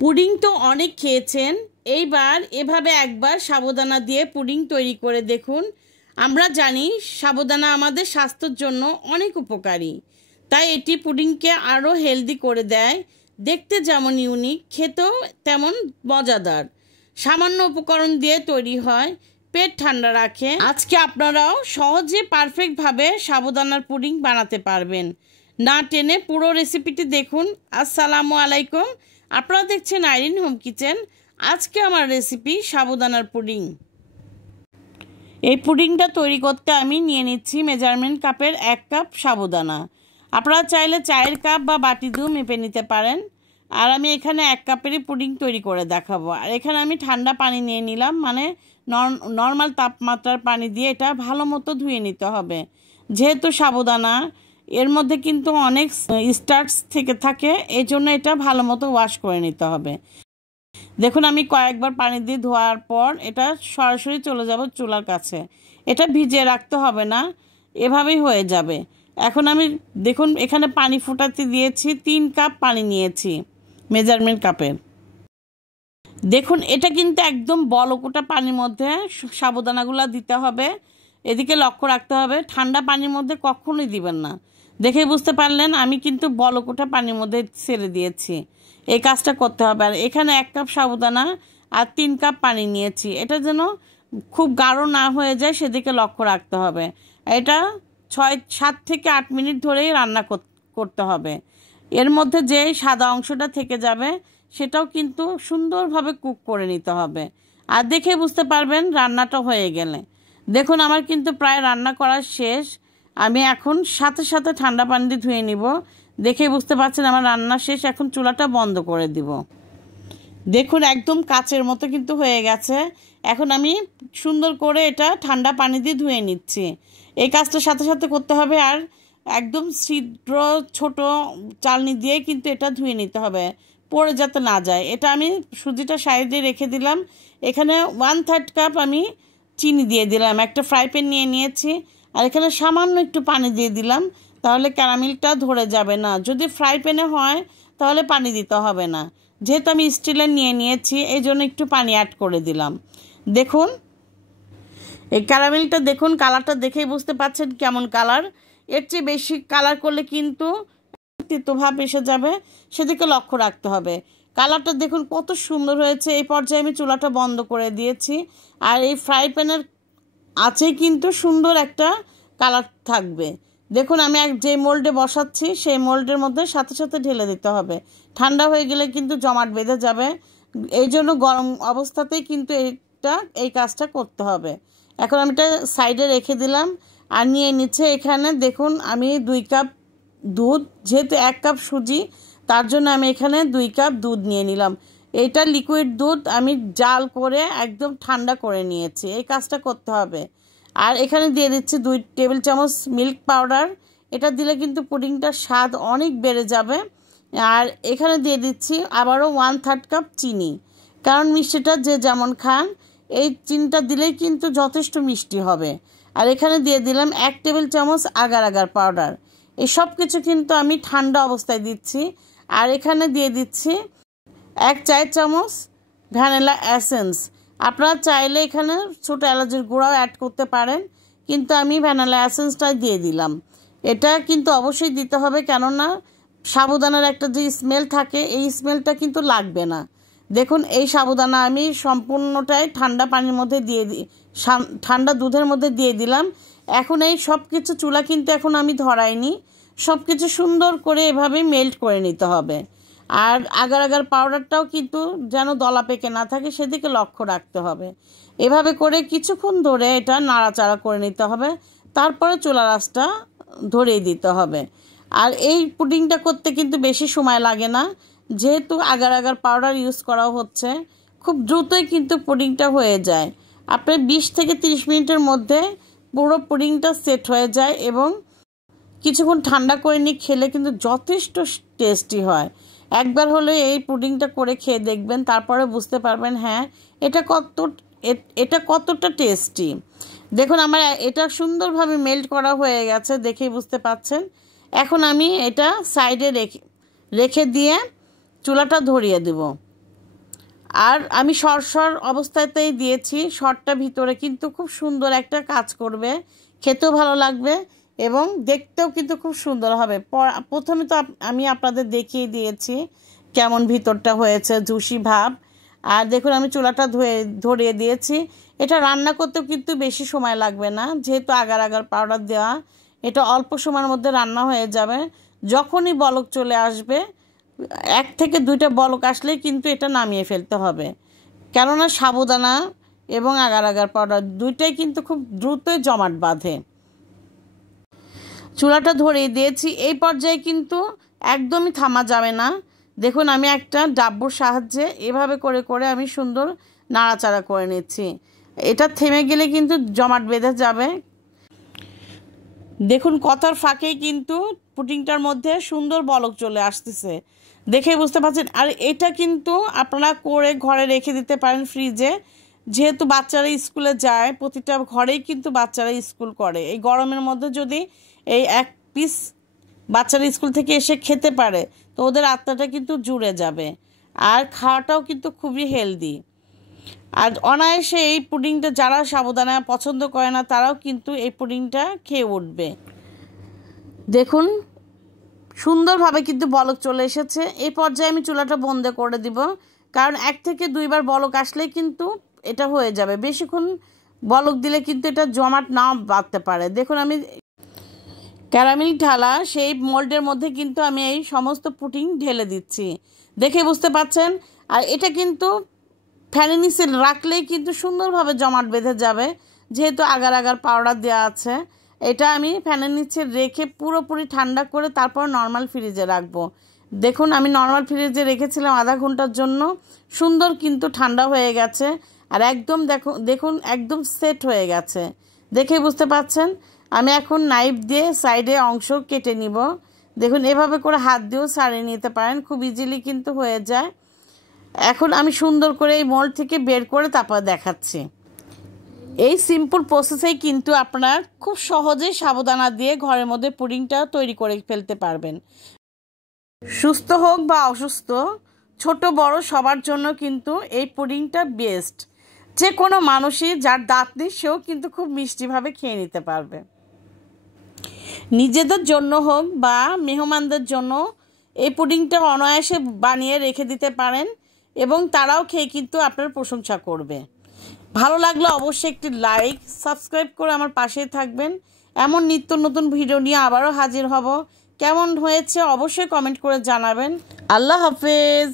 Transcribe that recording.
Pudding তো অনেক খেয়েছেন, এইবার এভাবে একবার সাবুদানা দিয়ে পুডিং তৈরি করে দেখুন। আমরা জানি সাবুদানা আমাদের স্বাস্থ্যের জন্য অনেক উপকারী, তাই এটি পুডিংকে আরও হেলদি করে দেয়। দেখতে যেমন ইউনিক, খেতেও তেমন মজাদার। সামান্য উপকরণ দিয়ে তৈরি হয়, পেট ঠান্ডা রাখে। আজকে আপনারাও সহজে পারফেক্টভাবে সাবুদানার পুডিং বানাতে পারবেন। না টেনে পুরো রেসিপিটি দেখুন। আসসালামু আলাইকুম, আপনারা দেখছেন আইরিন হোম কিচেন। আজকে আমার রেসিপি সাবুদানার পুডিং। এই পুডিংটা তৈরি করতে আমি নিয়ে নিচ্ছি মেজারমেন্ট কাপের 1 কাপ সাবুদানা। আপনারা চাইলে চায়ের কাপ বা বাটি দিয়েও মেপে নিতে পারেন। আর আমি এখানে 1 কাপেরই পুডিং তৈরি করে দেখাবো। আর এখানে আমি ঠান্ডা পানি নিয়ে নিলাম, মানে নর্মাল তাপমাত্রার পানি দিয়ে এটা ভালো মতো ধুয়ে নিতে হবে। যেহেতু সাবুদানা এর মধ্যে কিন্তু অনেক স্টার্চ থেকে থাকে, এই জন্য এটা ভালো মতো ওয়াশ করে নিতে হবে। দেখুন আমি কয়েকবার পানি দিয়ে ধোয়ার পর এটা সরাসরি চলে যাব চুলার কাছে। এটা ভিজিয়ে রাখতে হবে না, এভাবেই হয়ে যাবে। এখন আমি দেখুন এখানে পানি ফুটাতে দিয়েছি, 3 কাপ পানি নিয়েছি মেজারমেন্ট কাপের। দেখুন এটা কিন্তু একদম বলকোটা পানির মধ্যে সাবুদানাগুলো দিতে হবে। এদিকে লক্ষ্য রাখতে হবে, ঠান্ডা পানির মধ্যে কখনোই দিবেন না। দেখে বুঝতে পারলেন আমি কিন্তু বলকোটা পানির মধ্যে ছেড়ে দিয়েছি। এই কাজটা করতে হবে। আর এখানে 1 কাপ সাবুদানা আর 3 কাপ পানি নিয়েছি, এটা যেন খুব গাঢ় না হয়ে যায় সেদিকে লক্ষ্য রাখতে হবে। এটা 7 থেকে 8 মিনিট ধরেই রান্না করতে হবে। এর মধ্যে যে সাদা অংশটা থেকে যাবে সেটাও কিন্তু সুন্দরভাবে কুক করে নিতে হবে। আর দেখে বুঝতে পারবেন রান্নাটা হয়ে গেলে। দেখুন আমার কিন্তু প্রায় রান্না করা শেষ। আমি এখন সাথে সাথে ঠান্ডা পানি দিয়ে ধুয়ে নিব। দেখে বুঝতে পারছেন আমার রান্না শেষ। এখন চুলাটা বন্ধ করে দিব। দেখুন একদম কাচের মতো কিন্তু হয়ে গেছে। এখন আমি সুন্দর করে এটা ঠান্ডা পানি দিয়ে ধুয়ে নিচ্ছি। এই কাজটা সাথে সাথে করতে হবে। আর একদম ছিদ্র ছোট চালনি দিয়ে কিন্তু এটা ধুয়ে নিতে হবে, পড়ে যাতে না যায়। এটা আমি সুজিটা সাইডে রেখে দিলাম। এখানে 1/3 কাপ আমি চিনি দিয়ে দিলাম। একটা ফ্রাই প্যান নিয়ে নিয়েছি, আর এখানে সামান্য একটু পানি দিয়ে দিলাম, তাহলে ক্যারামেলটা ধরে যাবে না। যদি ফ্রাই প্যানে হয় তাহলে পানি দিতে হবে না। যেহেতু আমি স্টিলের নিয়ে নিয়েছি এই জন্য একটু পানি অ্যাড করে দিলাম। দেখুন এই ক্যারামেলটা দেখুন, কালারটা দেখেই বুঝতে পারছেন কেমন কালার। এর চেয়ে বেশি কালার করলে কিন্তু তিতো ভাব এসে যাবে, সেদিকে লক্ষ্য রাখতে হবে। কালারটা দেখুন কত সুন্দর হয়েছে। এই পর্যায়ে আমি চুলাটা বন্ধ করে দিয়েছি। আর এই ফ্রাই প্যানের আছে কিন্তু সুন্দর একটা কালার থাকবে। দেখুন আমি যে মোল্ডে বসাচ্ছি সেই মোল্ডের মধ্যে সাথে সাথে ঢেলে দিতে হবে। ঠান্ডা হয়ে গেলে কিন্তু জমাট বেঁধে যাবে, এই জন্য গরম অবস্থাতেই কিন্তু এই কাজটা করতে হবে। এখন আমি এটা সাইডে রেখে দিলাম। আর নিয়ে নিচ্ছে এখানে দেখুন আমি 2 কাপ দুধ। যেহেতু 1 কাপ সুজি, তার জন্য আমি এখানে 2 কাপ দুধ নিয়ে নিলাম। এটা লিকুইড দুধ আমি জাল করে একদম ঠান্ডা করে নিয়েছি। এই কাজটা করতে হবে। আর এখানে দিয়ে দিচ্ছি 2 টেবিল চামচ মিল্ক পাউডার। এটা দিলে কিন্তু পুডিংটার স্বাদ অনেক বেড়ে যাবে। আর এখানে দিয়ে দিচ্ছি আবারও 1/3 কাপ চিনি, কারণ মিষ্টিটা যে যেমন খান এই চিনিটা দিলেই কিন্তু যথেষ্ট মিষ্টি হবে। আর এখানে দিয়ে দিলাম 1 টেবিল চামচ আগার আগার পাউডার। এই সব কিছু কিন্তু আমি ঠান্ডা অবস্থায় দিচ্ছি। আর এখানে দিয়ে দিচ্ছি 1 চায়ের চামচ ভ্যানিলা এসেন্স। আপনারা চাইলে এখানে ছোটো এলাচের গুঁড়াও অ্যাড করতে পারেন, কিন্তু আমি ভ্যানিলা এসেন্সটাই দিয়ে দিলাম। এটা কিন্তু অবশ্যই দিতে হবে, কেননা সাবুদানার একটা যে স্মেল থাকে এই স্মেলটা কিন্তু লাগবে না। দেখুন এই সাবুদানা আমি সম্পূর্ণটাই ঠান্ডা পানির মধ্যে ঠান্ডা দুধের মধ্যে দিয়ে দিলাম। এখন এই সব কিছু চুলা কিন্তু এখন আমি ধরাইনি, সব কিছু সুন্দর করে এভাবে মেল্ট করে নিতে হবে। আর আগার আগার পাউডারটাও কিন্তু যেন দলা পেকে না থাকে সেদিকে লক্ষ্য রাখতে হবে। এভাবে করে কিছুক্ষণ ধরে এটা নাড়াচাড়া করে নিতে হবে, তারপরে চুলার আঁচটা ধরিয়ে দিতে হবে। আর এই পুডিংটা করতে কিন্তু বেশি সময় লাগে না, যেহেতু আগার আগার পাউডার ইউজ করাও হচ্ছে। খুব দ্রুতই কিন্তু পুডিংটা হয়ে যায়। আপনার 20 থেকে 30 মিনিটের মধ্যে পুরো পুডিংটা সেট হয়ে যায়, এবং কিছুক্ষণ ঠান্ডা করে নিয়ে খেলে কিন্তু যথেষ্ট টেস্টি হয়। একবার হলে এই পুডিংটা করে খেয়ে দেখবেন, তারপরে বুঝতে পারবেন হ্যাঁ এটা কতটা টেস্টি। দেখুন আমার এটা সুন্দরভাবে মেল্ট করা হয়ে গেছে, দেখেই বুঝতে পাচ্ছেন। এখন আমি এটা সাইডে রেখে দিয়ে চুলাটা ধরিয়ে দেব। আর আমি সর অবস্থাতেই দিয়েছি। সরটা ভিতরে কিন্তু খুব সুন্দর একটা কাজ করবে, খেতেও ভালো লাগবে এবং দেখতেও কিন্তু খুব সুন্দর হবে। প্রথমে তো আমি আপনাদের দেখিয়ে দিয়েছি কেমন ভিতরটা হয়েছে, জুসি ভাব। আর দেখুন আমি চুলাটা ধরিয়ে দিয়েছি। এটা রান্না করতেও কিন্তু বেশি সময় লাগবে না, যেহেতু আগার আগার পাউডার দেওয়া, এটা অল্প সময়ের মধ্যে রান্না হয়ে যাবে। যখনই বলক চলে আসবে, 1 থেকে 2টা বলক আসলেই কিন্তু এটা নামিয়ে ফেলতে হবে, কেননা সাবুদানা এবং আগার আগার পাউডার দুইটাই কিন্তু খুব দ্রুতই জমাট বাঁধে। চুলাটা ধরিয়ে দিয়েছি। এই পর্যায়ে কিন্তু একদমই থামা যাবে না। দেখুন আমি একটা ডাব্বুর সাহায্যে এভাবে করে করে আমি সুন্দর নাড়াচাড়া করে নিচ্ছি। এটা থেমে গেলে কিন্তু জমাট বেঁধে যাবে। দেখুন কথার ফাঁকেই কিন্তু পুডিংটার মধ্যে সুন্দর বলক চলে আসতেছে, দেখে বুঝতে পারছেন। আর এটা কিন্তু আপনারা করে ঘরে রেখে দিতে পারেন ফ্রিজে, যেহেতু বাচ্চারা স্কুলে যায়, প্রতিটা ঘরেই কিন্তু বাচ্চারা স্কুল করে। এই গরমের মধ্যে যদি এই 1 পিস বাচ্চারা স্কুল থেকে এসে খেতে পারে, তো ওদের আত্মাটা কিন্তু জুড়ে যাবে। আর খাওয়াটাও কিন্তু খুবই হেলদি। আর অনায়াসে এই পুডিংটা যারা সাবুদানা পছন্দ করে না, তারাও কিন্তু এই পুডিংটা খেয়ে উঠবে। দেখুন সুন্দরভাবে কিন্তু বলক চলে এসেছে। এই পর্যায়ে আমি চুলাটা বন্ধ করে দিব, কারণ 1 থেকে 2বার বলক আসলেই কিন্তু এটা হয়ে যাবে। বেশিক্ষণ বলক দিলে কিন্তু এটা জমাট নাও বাঁধতে পারে। দেখুন আমি ক্যারামেল ঢালা সেই মোল্ডের মধ্যে কিন্তু আমি এই সমস্ত পুডিং ঢেলে দিচ্ছি, দেখে বুঝতে পাচ্ছেন। আর এটা কিন্তু ফ্যানের নিচে রাখলেই কিন্তু সুন্দরভাবে জমাট বেঁধে যাবে, যেহেতু আগার আগার পাউডার দেওয়া আছে। এটা আমি ফ্যানের নিচে রেখে পুরোপুরি ঠান্ডা করে তারপর নর্মাল ফ্রিজে রাখবো। দেখুন আমি নর্মাল ফ্রিজে রেখেছিলাম আধা ঘন্টার জন্য, সুন্দর কিন্তু ঠান্ডা হয়ে গেছে। আর একদম দেখুন একদম সেট হয়ে গেছে, দেখে বুঝতে পাচ্ছেন। আমি এখন নাইফ দিয়ে সাইডে অংশ কেটে নিব। দেখুন এভাবে করে হাত দিয়েও ছাড়িয়ে নিতে পারেন, খুব ইজিলি কিন্তু হয়ে যায়। এখন আমি সুন্দর করে এই মোল্ড থেকে বের করে তারপর দেখাচ্ছি। এই সিম্পল প্রসেসেই কিন্তু আপনারা খুব সহজেই সাবুদানা দিয়ে ঘরের মধ্যে পুডিংটা তৈরি করে ফেলতে পারবেন। সুস্থ হোক বা অসুস্থ, ছোট বড় সবার জন্য কিন্তু এই পুডিংটা বেস্ট। যে কোনো মানুষই যার দাঁত নেই সেও কিন্তু খুব মিষ্টিভাবে খেয়ে নিতে পারবে। নিজেদের জন্য হোক বা মেহমানদের জন্য এই পুডিংটা অনায়াসে বানিয়ে রেখে দিতে পারেন এবং তারাও খেয়ে কিন্তু আপনার প্রশংসা করবে। ভালো লাগলে অবশ্যই একটি লাইক, সাবস্ক্রাইব করে আমার পাশেই থাকবেন। এমন নিত্য নতুন ভিডিও নিয়ে আবারও হাজির হব। কেমন হয়েছে অবশ্যই কমেন্ট করে জানাবেন। আল্লাহ হাফেজ।